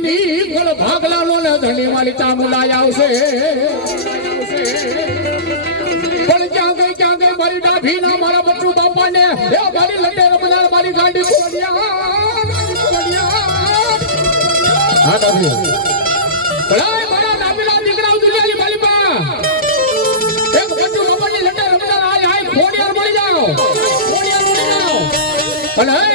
ડાભીની ભાગલા ભાગલાનો ને ધણી મારી ચામુલાય આવશે. પણ ક્યાં ગઈ ક્યાં ગઈ મારી ડાભી ના મારા બચ્ચું બાપા ને એ મારી લટેર બનાર મારી ગાડી કોડિયા હા, ડાભી. ભલાય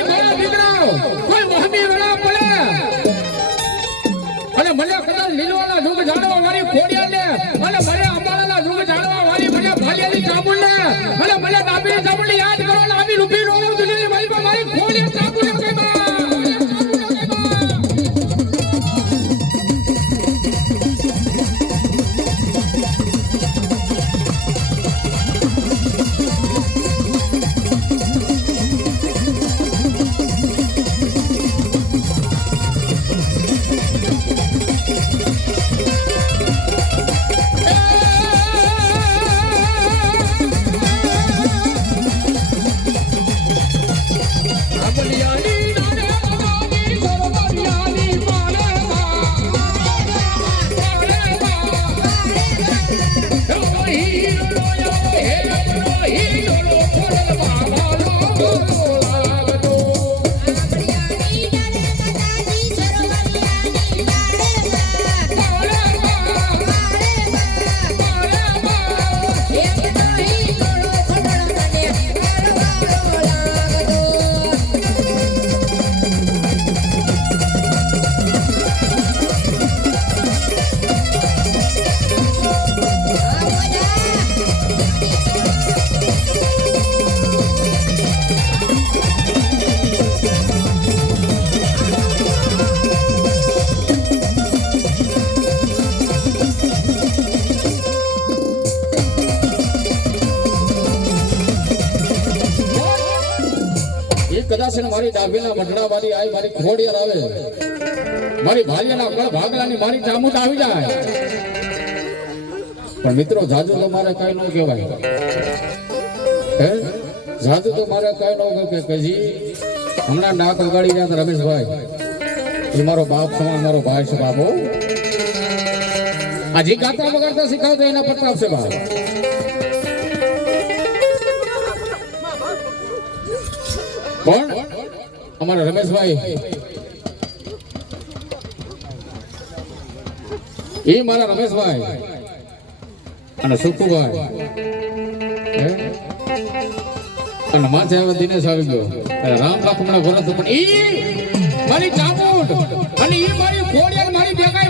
நபி தமிழ் யாரு કદાચ મારી ડાભીના મઢડા વાળી આઈ મારી ખોડિયાર આવે. મારી ભાલિયાના કળ ભાગલાની મારી ચામુંડ આવી જાય. પણ મિત્રો, જાજુ તો મારે કઈ ન કહેવાય. હે? જાજુ તો મારે કઈ ન કે કે જી હમણાં નાક ઉગાડી ગયા રમેશભાઈ. એ મારો બાપ છે મારો ભાઈ છે, બાપો. હજી ગાતા વગાડતા શીખાવતો એના પ્રતાપ છે, બાપ. કોણ? અમારા રમેશભાઈ. એ મારા રમેશભાઈ. અને સુખુભાઈ. અને માથે હવે દિનેશ આવી ગયો. રામ લક્ષ્મણ ભરત પણ એ મારી ચામુંડ. અને એ મારી ખોડિયાર મારી ભેગાઈ